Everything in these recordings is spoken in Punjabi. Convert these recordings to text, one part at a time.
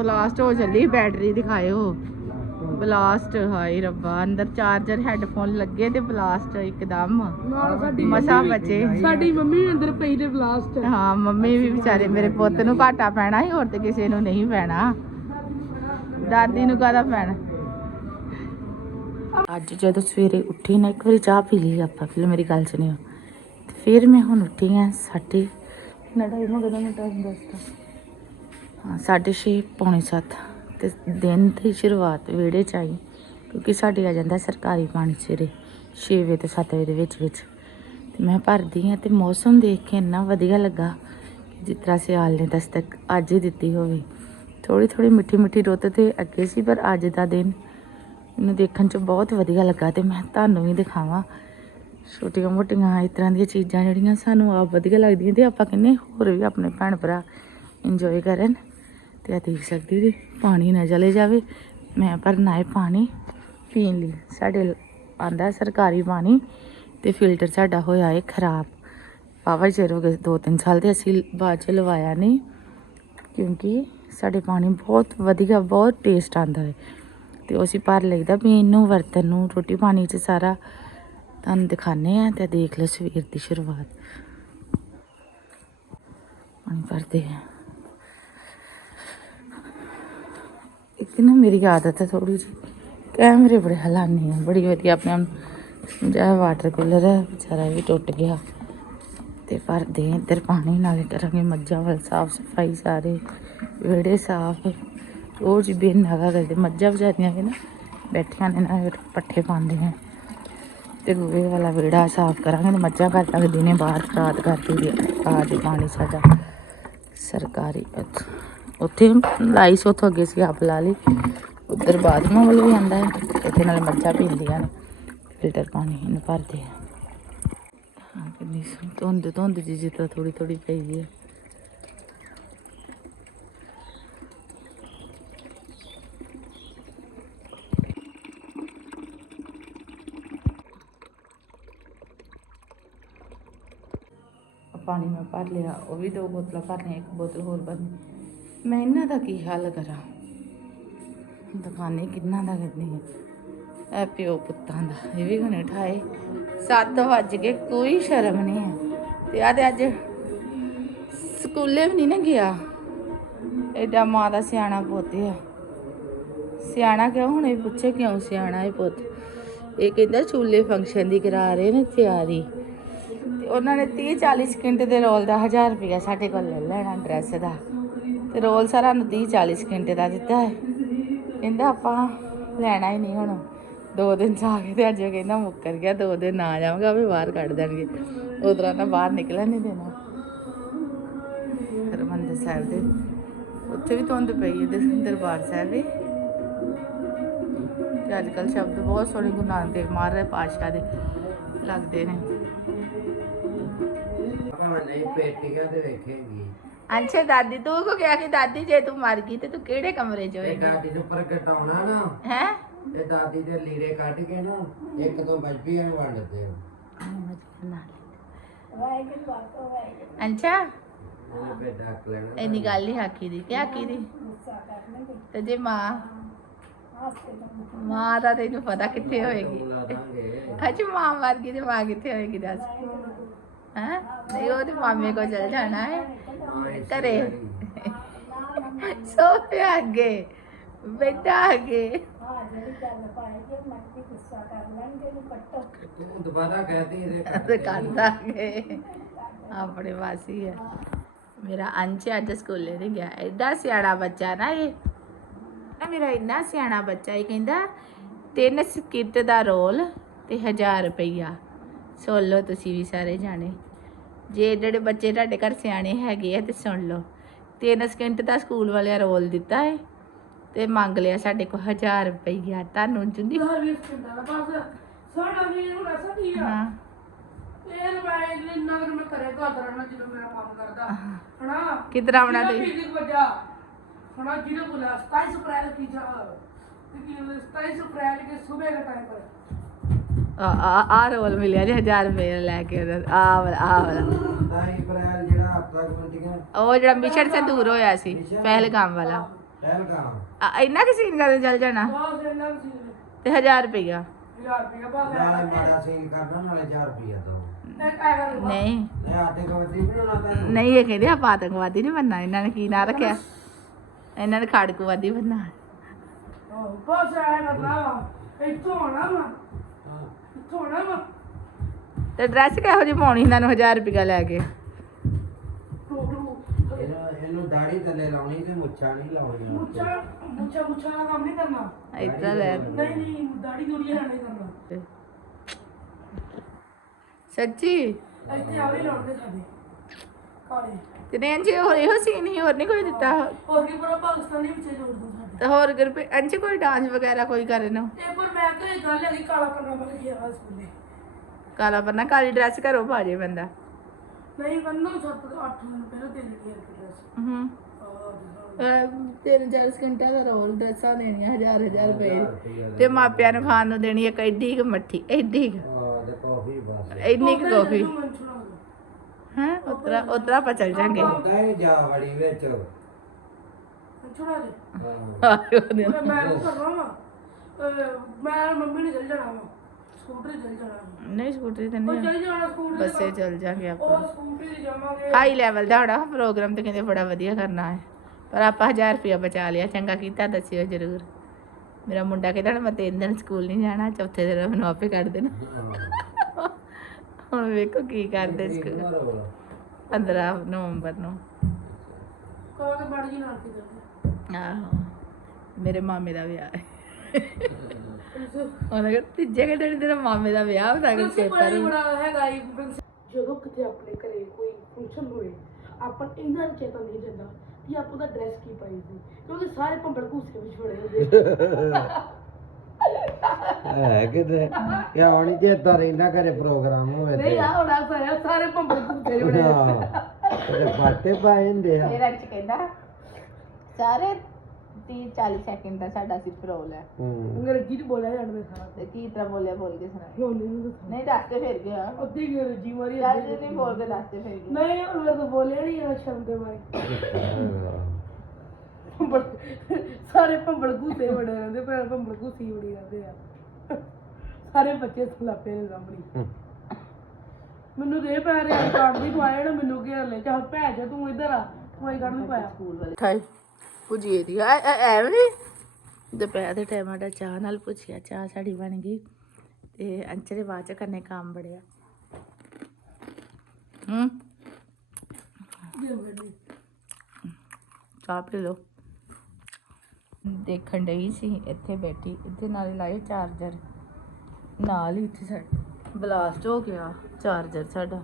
ਬਲਾਸਟ ਹੋ ਚੱਲੀ ਬੈਟਰੀ ਦਿਖਾਇਓ। ਬਲਾਸਟ ਹਾਏ ਰੱਬਾ ਅੰਦਰ ਚਾਰਜਰ ਹੈੱਡਫੋਨ ਲੱਗੇ ਤੇ ਬਲਾਸਟ ਇੱਕਦਮ। ਮਸਾ ਬਚੇ। ਸਾਡੀ ਮੰਮੀ ਅੰਦਰ ਪਈ ਤੇ ਬਲਾਸਟ ਹਾਂ ਮੰਮੀ ਵੀ ਵਿਚਾਰੇ ਮੇਰੇ ਪੁੱਤ ਨੂੰ ਘਾਟਾ ਪੈਣਾ ਸੀ ਹੋਰ ਤੇ ਕਿਸੇ ਨੂੰ ਨਹੀਂ ਪੈਣਾ। ਦਾਦੀ ਨੂੰ ਕਾਹਦਾ ਪੈਣਾ? ਅੱਜ ਜਦੋਂ ਸਵੇਰੇ ਉੱਠੀ ਨਾ ਇੱਕ ਵਾਰੀ ਚਾਹ ਪੀ ਲਈ ਆਪਾਂ ਫਿਰ ਮੇਰੀ ਗੱਲ ਸੁਣਿਓ। ਤੇ ਫਿਰ ਮੈਂ ਹੁਣ ਉੱਠੀ ਆ ਸਾਡੀ ਨੜਾ ਇਹਨੂੰ ਕਦੋਂ ਮਿਟਾ ਹੁੰਦਾ 6:30 ਪੌਣੇ 7 ਤੇ ਦਿਨ ਦੀ ਸ਼ੁਰੂਆਤ ਵਿਹੜੇ ਚ ਆਈ, ਕਿਉਂਕਿ ਸਾਡੇ ਆ ਜਾਂਦਾ ਸਰਕਾਰੀ ਪਾਣੀ ਸਿਰੇ 6 ਵਜੇ ਤੋਂ 7 ਵਜੇ ਦੇ ਵਿੱਚ ਵਿੱਚ। ਤੇ ਮੈਂ ਭਰਦੀ ਆ ਤੇ ਮੌਸਮ ਦੇਖ ਕੇ ਇੰਨਾ ਵਧੀਆ ਲੱਗਾ ਜਿਸ ਤਰ੍ਹਾਂ ਸਿਆਲ ਨੇ ਦਸਤਕ ਅੱਜ ਹੀ ਦਿੱਤੀ ਹੋਵੇ। ਥੋੜੀ ਥੋੜੀ ਮਿੱਠੀ ਮਿੱਠੀ ਰੁੱਤ ਤੇ ਅੱਗੇ ਸੀ, ਪਰ ਅੱਜ ਦਾ ਦਿਨ ਮੈਨੂੰ ਦੇਖਣ 'ਚ ਬਹੁਤ ਵਧੀਆ ਲੱਗਾ ਤੇ ਮੈਂ ਤੁਹਾਨੂੰ ਵੀ ਦਿਖਾਵਾਂ। ਛੋਟੀਆਂ ਮੋਟੀਆਂ ਇਸ ਤਰ੍ਹਾਂ ਦੀਆਂ ਚੀਜ਼ਾਂ ਜਿਹੜੀਆਂ ਸਾਨੂੰ ਆਪ ਵਧੀਆ ਲੱਗਦੀਆਂ ਤੇ ਆਪਾਂ ਕਹਿੰਨੇ ਹੋਰ ਵੀ ਆਪਣੇ ਭੈਣ ਭਰਾ ਇੰਜੋਏ ਕਰਨ। ਤੇ ਆ ਦੇਖ ਸਕਦੇ ਜੀ? ਪਾਣੀ ਨਾ ਚਲੇ ਜਾਵੇ। ਮੈਂ ਭਰਨਾ ਹੈ ਪਾਣੀ ਪੀਣ ਲਈ। ਸਾਡੇ ਆਂਦਾ ਸਰਕਾਰੀ ਪਾਣੀ ਤੇ ਫਿਲਟਰ ਸਾਡਾ ਹੋਇਆ ਹੈ ਖਰਾਬ। ਪਾਵਰ ਚਿਰ ਹੋ ਗਏ। ਦੋ ਤਿੰਨ ਸਾਲ ਦੇ ਅਸੀਂ ਬਾਅਦ ਚ ਲਵਾਇਆ ਨਹੀਂ। ਕਿਉਂਕਿ ਸਾਡੇ ਪਾਣੀ ਬਹੁਤ ਵਧੀਆ, ਬਹੁਤ ਟੇਸਟ ਆਂਦਾ ਹੈ ਤੇ ਅਸੀਂ ਭਰ ਲਈਦਾ। ਪੀਣ ਨੂੰ ਵਰਤਨ ਨੂੰ, ਰੋਟੀ ਪਾਣੀ ਚ ਸਾਰਾ ਤੁਹਾਨੂੰ ਦਿਖਾਣੇ ਆ ਤੇ ਦੇਖ ਲਓ ਸਵੇਰ ਦੀ ਸ਼ੁਰੂਆਤ। ਪਾਣੀ ਭਰਦੇ ਆ ਇੱਕ ਨਾ ਮੇਰੀ ਆਦਤ ਹੈ ਥੋੜੀ ਜਿਹੀ। ਕੈਮਰੇ ਬੜੇ ਹਲਾਨੇ ਆ, ਬੜੀ ਵਧੀਆ ਆਪਣੇ ਆਪ ਜਿਹੜਾ ਵਾਟਰ ਕੂਲਰ ਹੈ, ਵਿਚਾਰਾ ਵੀ ਟੁੱਟ ਗਿਆ। ਤੇ ਭਰਦੇ ਆ ਇੱਧਰ ਪਾਣੀ ਨਾਲੇ ਕਰਾਂਗੇ ਮੱਝਾਂ ਵੱਲ ਸਾਫ਼ ਸਫ਼ਾਈ ਸਾਰੇ, ਵਿਹੜੇ ਸਾਫ਼। ਰੋਜ਼ ਹੀ ਬਿਨ ਨਗਾ ਕਰਦੇ, ਮੱਝਾਂ ਵਿਚਾਰੀਆਂ ਵੀ ਨਾ ਬੈਠੀਆਂ ਨੇ ਨਾ ਇਹ ਪੱਠੇ ਪਾਉਂਦੇ ਆ। ਤੇ ਗੋਹੇ ਵਾਲਾ ਵਿਹੜਾ ਸਾਫ਼ ਕਰਾਂਗੇ ਮੱਝਾਂ ਕਰ ਤੱਕ ਦਿਨੇ ਬਾਹਰ ਰਾਤ ਕਰਦੀ ਆ ਦੇ ਪਾਣੀ ਸਾਡਾ। ਸਰਕਾਰੀ ਉੱਥ- ਉੱਥੇ ਲਾਈ ਸੀ, ਉੱਥੋਂ ਅੱਗੇ ਸੀ, ਆਪ ਲਾ ਲਈ। ਉੱਧਰ ਬਾਥਰੂਮ ਵੱਲ ਵੀ ਆਂਦਾ ਹੈ। ਇੱਥੇ ਨਾਲੇ ਮੱਝਾਂ ਪੀਂਦੀਆਂ ਨੇ, ਫਿਲਟਰ ਪਾਣੀ ਇਹਨੂੰ ਭਰਦੇ ਆ। ਹਾਂ, ਕਿੰਨੀ ਧੁੰਦ ਧੁੰਦ ਜੀ ਜਿੱਦਾਂ ਥੋੜੀ ਥੋੜੀ ਪਈ ਹੈ। ਪਾਣੀ ਮੈਂ ਭਰ ਲਿਆ, ਉਹ ਵੀ ਦੋ ਬੋਤਲਾਂ ਭਰਨੀਆਂ ਇੱਕ ਬੋਤਲ ਹੋਰ ਭਰਨੀ। ਮੈਂ ਇਹਨਾਂ ਦਾ ਕੀ ਹੱਲ ਕਰਾਂ? ਦੁਕਾਨੇ ਕਿੰਨਾ ਦਾ ਕਰਨੀ ਹੈ ਇਹ ਪਿਓ ਪੁੱਤਾਂ ਦਾ, ਇਹ ਵੀ ਹੁਣੇ ਠਾਏ 7 ਵੱਜ ਕੇ ਕੋਈ ਸ਼ਰਮ ਨਹੀਂ ਹੈ। ਤੇ ਆ ਤੇ ਅੱਜ ਸਕੂਲੇ ਵੀ ਨਹੀਂ ਨਾ ਗਿਆ। ਐਡਾ ਮਾਂ ਦਾ ਸਿਆਣਾ ਪੁੱਤ ਆ। ਸਿਆਣਾ ਕਿਉਂ? ਹੁਣ ਇਹ ਪੁੱਛੇ ਕਿਉਂ ਸਿਆਣਾ ਇਹ ਪੁੱਤ? ਇਹ ਕਹਿੰਦਾ ਚੂਲੇ ਫੰਕਸ਼ਨ ਦੀ ਕਰਾ ਰਹੇ ਨੇ ਤਿਆਰੀ। ਤੇ ਉਹਨਾਂ ਨੇ 30 40 ਸਕਿੰਟ ਦੇ ਰੋਲ ਦਾ 1000 ਰੁਪਇਆ ਸਾਡੇ ਕੋਲ ਲੈ ਲੈਣਾ ਡਰੈਸ ਦਾ। ਤੇ ਰੋਲ ਸਾਰਾ ਨੂੰ 30 40 ਘੰਟੇ ਦਾ ਦਿੱਤਾ ਹੈ। ਕਹਿੰਦਾ ਆਪਾਂ ਲੈਣਾ ਹੀ ਨਹੀਂ ਹੁਣ। ਦੋ ਦਿਨ ਚ ਕੇ ਤੇ ਅੱਜ ਕਹਿੰਦਾ ਮੁੱਕਰ ਗਿਆ, ਦੋ ਦਿਨ ਨਾ ਜਾਵਾਂਗਾ ਵੀ ਬਾਹਰ ਕੱਢ ਦੇਣਗੇ। ਉਧਰਾਂ ਨਾ ਬਾਹਰ ਨਿਕਲਣ ਨਹੀਂ ਦੇਣਾ। ਹਰਮੰਦਰ ਸਾਹਿਬ ਦੇ। ਉੱਥੇ ਵੀ ਧੁੰਦ ਪਈ ਹੈ ਦਰਬਾਰ ਸਾਹਿਬ ਵੀ। ਤੇ ਅੱਜ ਕੱਲ ਸ਼ਬਦ ਬਹੁਤ ਸੋਹਣੇ ਗੁਰੂ ਨਾਨਕ ਦੇਵ ਮਹਾਰਾਜ ਪਾਤਸ਼ਾਹ ਦੇ ਲੱਗਦੇ ਨੇ। ਭਾਵੇਂ ਨਹੀਂ, ਪੇਟੀਆਂ ਤੇ ਵੇਖੇਗੀ। ਅੱਛਾ ਦਾਦੀ ਤੂੰ ਕੋ ਕਿਹਾ ਕਿ ਦਾਦੀ ਜੇ ਤੂੰ ਮਰ ਗਈ ਤੇ ਤੂੰ ਕਿਹੜੇ ਕਮਰੇ 'ਚ ਇਹ ਹੋਏਗੀ ਦਾਦੀ ਨੂੰ ਪ੍ਰਗਟਾਉਣਾ ਨਾ। ਹੈ? ਇਹ ਦਾਦੀ ਦੇ ਲੀੜੇ ਕੱਢ ਕੇ ਨਾ ਇੱਕ ਤੋਂ ਬਜਬੀਆਂ ਨੂੰ ਵੰਡਦੇ ਹੋ ਅੱਛਾ। ਉਹਨੇ ਫੇਰ ਡੱਕ ਲੈਣਾ। ਇੰਨੀ ਗੱਲ ਹੀ ਆਖੀ ਦੀ ਕਿ ਆਖੀ ਦੀ? ਤੇ ਜੇ ਮਾਂ ਮਾਂ ਦਾ ਤੈਨੂੰ ਪਤਾ ਕਿੱਥੇ ਹੋਏਗੀ? ਲਾ ਦਾਂਗੇ। ਅੱਛਾ ਮਾਂ ਮਰ ਗਈ ਤੇ ਮਾਂ ਕਿੱਥੇ ਹੋਏਗੀ ਦੱਸ? ਹੈ? ਨਹੀਂ ਉਹ ਤੇ ਮਾਮੇ ਕੋ ਚਲ ਜਾਣਾ ਹੈ। ਘਰੇ। ਸੋਫੇ ਅੱਗੇ ਬੈਠਾ ਅੱਗੇ ਤੂੰ ਦੁਬਾਰਾ ਕਹਤੀ ਇਹਦੇ ਤੇ ਕਰ ਦਾਂਗੇ ਆਪਣੇ ਵਾਸੀ ਹੈ। ਮੇਰਾ ਅੰਸ਼ ਅੱਜ ਸਕੂਲੇ ਨਹੀਂ ਗਿਆ। ਐਡਾ ਸਿਆਣਾ ਬੱਚਾ ਨਾ ਇਹ। ਨਾ ਮੇਰਾ ਇੰਨਾ ਸਿਆਣਾ ਬੱਚਾ ਇਹ ਕਹਿੰਦਾ ਤਿੰਨ ਸਕਿੱਟ ਦਾ ਰੋਲ ਤੇ 1000 ਰੁਪਈਆ। ਸੁਣ ਲਓ ਤੁਸੀਂ ਵੀ ਸਾਰੇ ਜਾਣੇ। ਜੇ ਜਿਹੜੇ ਬੱਚੇ ਤੁਹਾਡੇ ਘਰ ਸਿਆਣੇ ਹੈਗੇ ਆ ਤੇ ਸੁਣ ਲਓ। ਤਿੰਨ ਸਕਿੰਟ ਦਾ ਸਕੂਲ ਵਾਲਿਆਂ ਰੋਲ ਦਿੱਤਾ ਹੈ ਤੇ ਮੰਗ ਲਿਆ ਸਾਡੇ ਕੋਲ 1000 ਰੁਪਈਆ ਤੁਹਾਨੂੰ ਜੁੰਦੀ ਕੀ ਹਾਂ ਇਹ ਮੋਬਾਈਲ ਇੰਨਾ ਕਿ ਮੈਂ ਕਰੇ ਘਰ ਦਾ ਰਹਿਣਾ ਜਦੋਂ ਮੇਰਾ ਕੰਮ ਕਰਦਾ। ਹਣਾ ਕਿਧਰ ਆਉਣਾ ਤੇ ਫੀਲਿੰਗ ਵੱਜਾ ਹਣਾ ਜਿਹਨੇ ਬੋਲਾ 27 ਅਪ੍ਰੈਲ ਕੀ ਜਾ ਤੇ ਕੀ 27 ਅਪ੍ਰੈਲ ਕੇ ਸਵੇਰ ਦੇ ਟਾਈਮ ਪਰ ਆ ਆ ਆ ਰੋਲ ਮਿਲਿਆ ਜੀ 1000 ਰੁਪਏ ਲੈ ਕੇ ਉਹਦਾ। ਆ ਵਾਲਾ ਆ ਵਾਲਾ। ਦਾਈ ਅਪ੍ਰੈਲ ਜਿਹੜਾ ਹਫਤਾ ਗੁੰਦੀਆਂ ਉਹ ਜਿਹੜਾ ਮਿਸ਼ਨ ਸੇ ਦੂਰ ਹੋਇਆ ਸੀ ਪਹਿਲਗਾਮ ਵਾਲਾ। ਟਹਿਲ ਕਾ ਆ, ਇੰਨਾ ਕਿ ਸੀਨ ਕਰਨ ਚੱਲ ਜਾਣਾ? ਬਸ ਇੰਨਾ ਕੁ ਸੀ ਤੇ 1000 ਰੁਪਈਆ। 1000 ਰੁਪਏ ਬਸ ਨਾਲੇ ਮਾੜਾ ਸੀਨ ਕਰਨਾ ਨਾਲੇ 4 ਰੁਪਏ ਦੋ। ਇੱਕ ਆ ਕਰ ਨਹੀਂ। ਲੈ ਆਟੇ ਕੋ ਵੱਡੀ ਬਣਾਉਣਾ ਤੈਨੂੰ ਨਹੀਂ ਇਹ ਕਹਿੰਦੇ ਆਪਾਂ ਆਤੰਕਵਾਦੀ ਨਹੀਂ ਬੰਨਾ ਇਹਨਾਂ ਨੇ ਕੀ ਨਾਂ ਰੱਖਿਆ? ਇਹਨਾਂ ਨੇ ਖਾੜਕੂਵਾਦੀ ਬੰਨਾ ਵਾ। ਤੇ ਡਰੈਸ ਕਿਹੋ ਜਿਹੀ ਪਾਉਣੀ ਇਹਨਾਂ ਨੂੰ 1000 ਰੁਪਈਆ ਲੈ ਕੇ। ਇਹਨੂੰ ਇਹਨੂੰ ਦਾੜੀ ਥੱਲੇ ਲਾਉਣੀ ਤੇ ਮੁੱਛਾਂ ਨਹੀਂ ਲਾਉਣੀਆਂ। ਮੁੱਛਾ ਮੁੱਛਾ ਮੁੱਛਾ ਦਾ ਕੰਮ ਨਹੀਂ ਕਰਨਾ। ਇਤਰਾ ਲੈ। ਨਹੀਂ ਨਹੀਂ ਦਾੜੀ ਦੂੜੀ ਹੈ ਨਹੀਂ ਕਰਨਾ। ਸੱਚੀ? ਇੱਥੇ ਆਵੇ ਲਾਉਣਗੇ ਸਾਡੇ। ਕਾਲੇ। ਤੇ ਨੇ ਅੰਜੀ ਹੋਰ ਇਹੋ ਸੀਨ ਹੀ ਹੋਰ ਨਹੀਂ ਕੋਈ ਦਿੱਤਾ। ਹੋਰ ਕੀ ਪੂਰਾ ਪਾਕਿਸਤਾਨੀ ਵਿੱਚੇ ਜੋੜ ਦੋ ਸਾਡੇ ਤੇ ਹੋਰ ਗੁਰ ਅੰਜੀ ਕੋਈ ਡਾਂਸ ਵਗੈਰਾ ਕੋਈ ਕਰੇ ਨਾ? ਇਹ ਪਰ ਮੈਂ ਤਾਂ ਇਹ ਗੱਲ ਹੈਗੀ ਕਾਲਾ ਪੰਗਾ ਬਣ ਗਿਆ ਸਕੂਲੇ। ਕਾਲਾ ਬੰਨਾ ਕਾਲੀ ਡਰੈਸ ਘਰੋਂ ਪਾ ਜੇ ਬੰਦਾ। ਨਹੀਂ ਬੰਨੋ ਸੱਤ ਅੱਠ ਮਿੰਟ ਪਹਿਲਾਂ ਤੇਰੇ ਕੀ ਡਰੈਸ ਹੂੰ। ਤਿੰਨ ਚਾਰ ਘੰਟਾ ਦਾ ਰੋਲ ਡਰੈਸਾਂ ਦੇਣੀਆਂ ਹਜ਼ਾਰ ਹਜ਼ਾਰ ਰੁਪਏ। ਤੇ ਮਾਪਿਆਂ ਨੂੰ ਖਾਣ ਨੂੰ ਦੇਣੀ ਇੱਕ ਐਡੀ ਕੁ ਮੱਠੀ ਐਡੀ ਕੁ। ਆ ਤੇ ਕਾਫੀ ਬਸ। ਇੰਨੀ ਕੁ ਕਾਫੀ। ਦੋ ਹੈ? ਉਤਰਾ ਉਤਰਾ ਆਪਾਂ ਚੱਲ ਜਾਂਗੇ। ਹੁੰਦਾ ਹੀ ਜਾ ਵੜੀ ਵਿੱਚ। ਛੁੜਾ ਦੇ। ਆਇਓ ਨੇ। ਮੈਂ ਮੈਂ ਉਹ ਕਰਨਾ ਵਾ। ਮੈਂ ਮੰਮੀ ਨੇ ਚਲ ਜਾਣਾ ਵਾ। ਸਕੂਟਰ ਚਲ ਜਾਣਾ ਵਾ। ਨਹੀਂ ਸਕੂਟਰੀ ਤੇ ਉਹ ਨਹੀਂ ਚਲ ਜਾਣਾ ਸਕੂਟਰ ਬੱਸੇ ਚੱਲ ਜਾਂਗੇ ਆਪਾਂ। ਉਹ ਸਕੂਟਰ ਤੇ ਜਾਵਾਂਗੇ। ਹਾਈ ਲੈਵਲ ਦਾ ਹੋਣਾ ਪ੍ਰੋਗਰਾਮ ਤੇ ਕਹਿੰਦੇ ਬੜਾ ਵਧੀਆ ਕਰਨਾ ਹੈ। ਪਰ ਆਪਾਂ 1000 ਰੁਪਇਆ ਬਚਾ ਲਿਆ। ਚੰਗਾ ਕੀਤਾ ਦੱਸਿਓ ਜਰੂਰ। ਮੇਰਾ ਮੁੰਡਾ ਕਹਿੰਦਾ ਹੁਣ ਮੈਂ ਤਿੰਨ ਦਿਨ ਸਕੂਲ ਨਹੀਂ ਜਾਣਾ ਚੌਥੇ ਦਿਨ ਮੈਨੂੰ ਆਪੇ ਕੱਢ ਦੇਣਾ। ਹੁਣ ਵੇਖੋ ਕੀ ਕਰਦੇ ਸਕੂਲ। 15 ਨਵੰਬਰ ਨੂੰ। ਕਹਾਂ ਕਿ ਬੜ ਜੀ ਨਾਲ ਕੀ ਕਰਦੇ ਆਹੋ। ਮੇਰੇ ਮਾਮੇ ਦਾ ਵਿਆਹ ਹੈ। ਉਹਨਾਂ ਕਹਿੰਦਾ ਤੀਜੇ ਕਿ ਦਿਨ ਤੇਰਾ ਮਾਮੇ ਦਾ ਵਿਆਹ ਹੁੰਦਾ ਕਿ ਪ੍ਰਿੰਸੀਪਲ ਪੇਪਰ। ਹੀ ਬੜਾ ਹੈਗਾ ਹੀ ਜਦੋਂ ਕਿਤੇ ਆਪਣੇ ਘਰੇ ਕੋਈ ਫੰਕਸ਼ਨ ਹੋਏ ਆਪਾਂ ਇਹਨਾਂ ਨੂੰ ਚੇਤਾ ਨਹੀਂ ਜਾਂਦਾ ਕਿ ਆਪਾਂ ਦਾ ਡਰੈਸ ਕੀ ਪਾਈ ਸੀ। ਕਿਉਂਕਿ ਸਾਰੇ ਭੰਬੜ ਘੂਸੇ ਵਿੱਚ ਫੜੇ ਹੁੰਦੇ ਹੈ ਕਿਤੇ। ਕਿ ਆਉਣੀ ਚੇਤਾ ਰਹਿੰਦਾ ਘਰੇ ਪ੍ਰੋਗਰਾਮ ਹੋਵੇ ਨਹੀਂ ਤੇ ਆ ਹੋਣਾ ਸਾਰੇ ਭੰਬੜ ਘੂਸੇ ਵਿੱਚ ਫੜੇ ਹੁੰਦੇ ਹਾਂ ਤੇ ਪਾਟੇ ਪਾਏ ਹੁੰਦੇ ਆ। ਮੇਰਾ ਅੱਜ ਕਹਿੰਦਾ ਸਾਰੇ 30 40 ਸੈਕਿੰਡ ਦਾ ਸਾਡਾ ਸਿਰਫ ਰੋਲ ਹੈ। ਹੂੰ। ਅੰਗਰੇਜ਼ੀ ਚ ਬੋਲਿਆ ਜਾਂਦਾ ਸਾਰਾ। ਤੇ ਕੀ ਤਰ੍ਹਾਂ ਬੋਲਿਆ ਬੋਲ ਕੇ ਸੁਣਾ। ਹੁਣ ਨਹੀਂ ਦੱਸ ਤੇ ਫਿਰ ਗਿਆ। ਅੱਧੀ ਅੰਗਰੇਜ਼ੀ ਮਾਰੀ ਚੱਲ ਅੱਧੀ ਜੇ ਨਹੀਂ ਬੋਲ ਕੇ ਦੱਸ ਤੇ ਫਿਰ ਗਿਆ। ਨਹੀਂ ਹੁਣ ਮੈਂ ਤਾਂ ਬੋਲਿਆ ਨਹੀਂ ਆ ਸ਼ਰਮ ਦੇ ਮਾਰੇ ਭੰਬੜ ਸਾਰੇ ਭੰਬੜ ਘੂਸੇ ਬੜੇ ਰਹਿੰਦੇ ਪਰ ਭੰਬੜ ਘੂਸੀ ਬੜੀ ਰਹਿੰਦੇ ਆ। ਸਾਰੇ ਬੱਚੇ ਸਲਾਪੇ ਨੇ ਸਾਹਮਣੇ। ਮੈਨੂੰ ਦੇ ਪੈ ਰਿਹਾ ਕਾਰਡ ਵੀ ਪਾਇਆ ਨਾ ਮੈਨੂੰ ਘੇਰ ਲੈ। ਚਾਹ ਭੈ ਜਾ ਤੂੰ ਇੱਧਰ ਆ ਕੋਈ ਕਾਰਡ ਨਹੀਂ ਪਾਇਆ। ਸਕੂਲ ਵਾਲੇ ਭੁਜੀਏ ਦੀ ਐਵੇਂ ਦੁਪਹਿਰ ਦੇ ਟਾਈਮ ਆਡਾ ਚਾਹ ਨਾਲ ਭੁਜੀਆ। ਚਾਹ ਸਾਡੀ ਬਣ ਗਈ ਤੇ ਅੰਚਰੇ ਬਾਅਦ ਚ ਕਰਨੇ ਕੰਮ ਬੜਿਆ ਹੂੰ? ਚਾਹ ਪੀ ਲਓ। ਦੇਖਣ ਡਈ ਸੀ, ਇੱਥੇ ਬੈਠੀ। ਇੱਥੇ ਨਾਲੇ ਲਾਏ ਚਾਰਜਰ ਨਾਲ ਹੀ ਇੱਥੇ ਸਾਡਾ ਬਲਾਸਟ ਹੋ ਗਿਆ ਚਾਰਜਰ ਸਾਡਾ।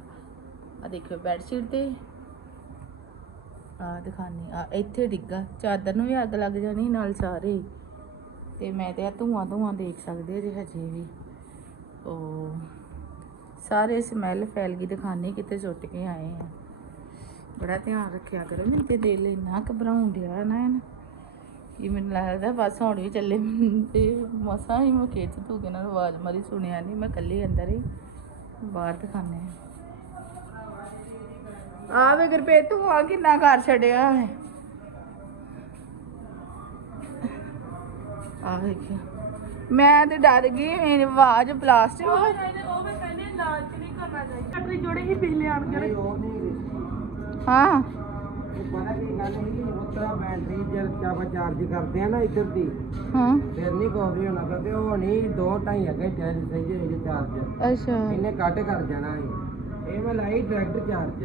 ਆ ਦੇਖਿਓ ਬੈੱਡ ਸ਼ੀਟ ਤੇ। ਆ ਦਿਖਾਨੀ ਆ, ਇੱਥੇ ਡਿੱਗਾ, ਚਾਦਰ ਨੂੰ ਵੀ ਅੱਗ ਲੱਗ ਜਾਣੀ ਨਾਲ ਸਾਰੇ। ਹੀ। ਤੇ ਮੈਂ ਤੇ ਆ ਧੂਆਂ ਧੂਆਂ ਦੇਖ ਸਕਦੇ ਜੇ ਹਜੇ ਵੀ। ਉਹ ਸਾਰੇ ਸਮੈਲ ਫੈਲ ਗਈ ਦਿਖਾਨੀ, ਕਿਤੇ ਸੁੱਟ ਕੇ ਆਏ ਆ। ਬੜਾ ਧਿਆਨ ਰੱਖਿਆ ਕਰੋ, ਮੈਨੂੰ ਤੇ ਦਿਲ ਇੰਨਾ ਘਬਰਾਉਣ ਡਿਆ ਨਾ ਇਹਨ, ਕਿ ਮੈਨੂੰ ਲੱਗਦਾ ਬਸ ਹੁਣ ਵੀ ਚੱਲੇ ਤੇ ਮਸਾਂ ਹੀ ਮੈਂ ਖੇਚ ਤੂੰ ਕੇ ਨਾਲ ਆਵਾਜ਼ ਮਾਰੀ, ਸੁਣਿਆ ਨਹੀਂ ਮੈਂ ਇਕੱਲੀ ਅੰਦਰ ਹੀ ਬਾਹਰ ਦਿਖਾਨੇ ਆ। ਆ ਵੇ ਗੁਰਪ੍ਰੀਤ ਤੂੰ ਆ ਕਿੰਨਾ ਕਰ ਛੜਿਆ ਹੈ? ਆ ਵੇਖਿਆ ਮੈਂ ਤੇ ਡਰ ਗਈ ਮੇਰੀ ਆਵਾਜ਼ ਪਲਾਸਟਿਕ ਉਹ ਮੈਂ ਕਹਿੰਦੇ ਲਾਲਚ ਨਹੀਂ ਕਰਨਾ ਚਾਹੀਦਾ। ਕੱਟਰੀ ਜੋੜੇ ਹੀ ਪਿਛਲੇ ਆਣ ਨਹੀਂ ਹਾਂ। ਪਤਾ ਕੀ ਗੱਲ ਹੈ ਉਤਰਾ ਬੈਟਰੀ ਜਦ ਆਪਾਂ ਚਾਰਜ ਕਰਦੇ ਆ ਨਾ ਇੱਧਰ ਦੀ ਹਾਂ। ਫਿਰ ਨਹੀਂ ਕਾਫੀ ਹੋਣਾ ਕਿਉਂਕਿ ਉਹ ਨਹੀਂ 2 2.5 ਅੱਗੇ ਚਾਰਜ ਸਹੀ ਜੇ ਚਾਰਜ ਅੱਛਾ। ਇਹਨੇ ਕੱਟ ਕਰ ਜਾਣਾ ਇਹ ਇਹ ਮੈਂ ਲਾਈ ਡਾਇਰੈਕਟ ਚਾਰਜ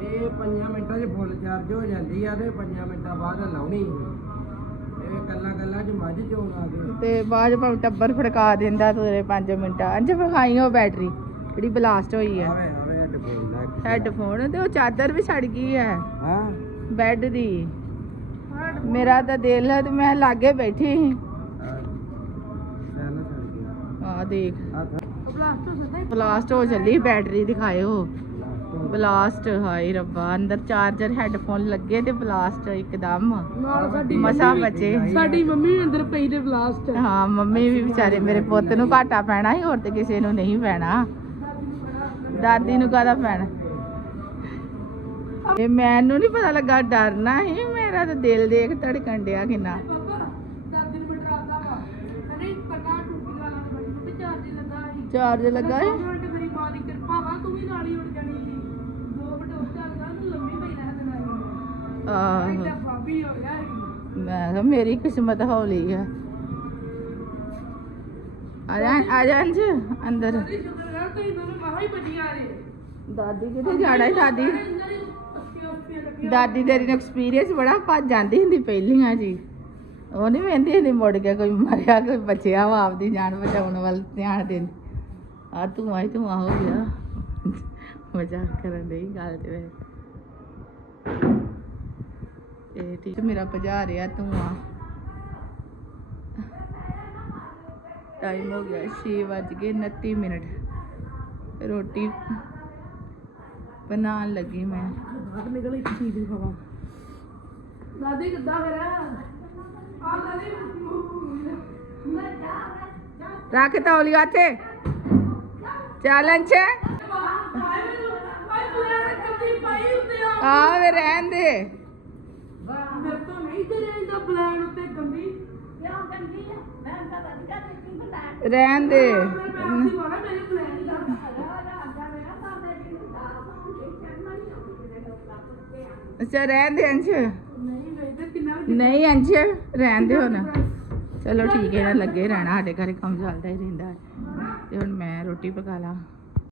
ਇਹ 5 ਮਿੰਟਾਂ 'ਚ ਫੁੱਲ ਚਾਰਜ ਹੋ ਜਾਂਦੀ ਆ ਤੇ 5 ਮਿੰਟਾਂ ਬਾਅਦ ਲਾਉਣੀ ਇਹ ਕੱਲਾ ਕੱਲਾ ਚ ਮੱਝ ਚੋਣ ਆ ਗਏ ਤੇ ਬਾਅਦ ਭਾਵੇਂ ਟੱਬਰ ਫੜਕਾ ਦਿੰਦਾ ਤੇਰੇ 5 ਮਿੰਟਾਂ। ਅੰਜ ਫੜਕਾਈ ਉਹ ਬੈਟਰੀ ਜਿਹੜੀ ਬਲਾਸਟ ਹੋਈ ਹੈ ਆਵੇ ਆਵੇ ਹੈਡਫੋਨ ਲੈ ਕੇ। ਹੈੱਡਫੋਨ ਤੇ ਉਹ ਚਾਦਰ ਵੀ ਸੜ ਗਈ ਹੈ ਹਾਂ? ਬੈੱਡ ਦੀ। ਮੇਰਾ ਤਾਂ ਦਿਲ ਹੈ ਤੇ ਮੈਂ ਲਾਗੇ ਬੈਠੀ ਸੀ। ਸੈਲ ਸੜ ਗਿਆ। ਆ ਦੇਖ। ਬਲਾਸਟ ਹੋ ਚੱਲੀ ਬੈਟਰੀ ਦਿਖਾਇਓ। ਬਲਾਸਟ ਹਾਏ ਰੱਬਾ ਅੰਦਰ ਚਾਰਜਰ ਹੈੱਡਫੋਨ ਲੱਗੇ ਤੇ ਬਲਾਸਟ ਇੱਕਦਮ। ਨਾਲ ਸਾਡੀ ਮਸਾ ਬਚੇ। ਸਾਡੀ ਮੰਮੀ ਵੀ ਅੰਦਰ ਪਈ ਤੇ ਬਲਾਸਟ। ਹਾਂ ਮੰਮੀ ਵੀ ਵਿਚਾਰੇ ਮੇਰੇ ਪੁੱਤ ਨੂੰ ਘਾਟਾ ਪੈਣਾ ਸੀ ਹੋਰ ਤੇ ਕਿਸੇ ਨੂੰ ਨਹੀਂ ਪੈਣਾ। ਦਾਦੀ ਨੂੰ ਕਾਹਦਾ ਪੈਣਾ? ਇਹ ਮੈਨੂੰ ਨਹੀਂ ਪਤਾ ਲੱਗਾ ਡਰਨਾ ਹੀ ਮੇਰਾ ਤਾਂ ਦਿਲ ਦੇਖ ਧੜਕਣ ਡਿਆ ਕਿੰਨਾ। ਪਾਪਾ ਦਾਦੀ ਨੂੰ ਬਿਠਾਉਂਦਾ ਵਾ। ਕਹਿੰਦੇ ਪਟਾ ਟੁੱਟੀ ਵਾਲਾ ਨੂੰ ਬੜੀ ਤੇ ਚਾਰਜ ਲੱਗਾ ਸੀ। ਚਾਰਜ ਲੱਗਾ ਦੋ ਹੈ ਆਹੋ। ਮੈਂ ਕਿਹਾ ਮੇਰੀ ਕਿਸਮਤ ਹੌਲੀ ਆ। ਆ ਜਾ ਆ ਜਾ ਅੰਜ ਅੰਦਰ। ਦਾਦੀ ਕਿੱਥੇ ਜਾਣਾ ਹੈ ਦਾਦੀ? ਦਾਦੀ ਤੇਰੀ ਨੂੰ ਐਕਸਪੀਰੀਅੰਸ ਬੜਾ ਭੱਜ ਜਾਂਦੀ ਹੁੰਦੀ ਪਹਿਲੀਆਂ ਜੀ। ਉਹ ਨਹੀਂ ਵੇਂਦੀ ਹੁੰਦੀ ਮੁੜ ਕੇ ਕੋਈ ਮਰਿਆ, ਕੋਈ ਬਚਿਆ ਵਾ, ਆਪਦੀ ਜਾਨ ਬਚਾਉਣ ਵੱਲ ਧਿਆਨ ਦੇ ਆ ਤੂੰ ਆਈ ਤੂੰ ਆ ਹੋ ਗਿਆ। ਮਜ਼ਾਕ ਕਰਨ ਦੀ ਗੱਲ ਤੇ ਵੇ ਇਹ ਠੀਕ ਮੇਰਾ ਭਜਾ ਰਿਹਾ ਤੂੰ ਆ ਟਾਈਮ ਹੋ ਗਿਆ 6 ਵੱਜ ਗਏ 29 ਮਿੰਟ। ਰੋਟੀ ਬਣਾਉਣ ਲੱਗੀ ਮੈਂ। ਬਾਹਰ ਨਿਕਲ ਇੱਕ ਚੀਜ਼ ਖਾਵਾ। ਦਾਦੀ ਕਿੱਦਾਂ ਫਿਰ? ਆ ਦਾਦੀ। ਰੱਖ ਤੌਲੀਆ ਇੱਥੇ ਚੈਲੰਜ ਆ। ਆ ਵੇ ਰਹਿਣ ਦੇ ਮੇਰੇ ਤੋਂ ਨਹੀਂ ਤੇ ਰਹਿੰਦਾ ਪਲਾਨ ਉੱਤੇ ਗੰਦੀ ਰਹਿਣ ਦੇ ਮੇਰੇ ਪੈਰ ਦੀ ਵਾਲਾ ਮੇਰੇ ਪਲਾਨ ਦਾ ਅੱਛਾ ਰਹਿਣ ਦੇ ਅੰਸ਼ ਨਹੀਂ ਅੰਸ਼ ਰਹਿਣ ਦੇ ਹੁਣ ਚਲੋ ਠੀਕ ਹੈ ਨਾ ਲੱਗੇ ਰਹਿਣਾ ਸਾਡੇ ਘਰੇ ਕੰਮ ਚੱਲਦਾ ਹੀ ਰਹਿੰਦਾ। ਤੇ ਹੁਣ ਮੈਂ ਰੋਟੀ ਪਕਾ ਲਾਂ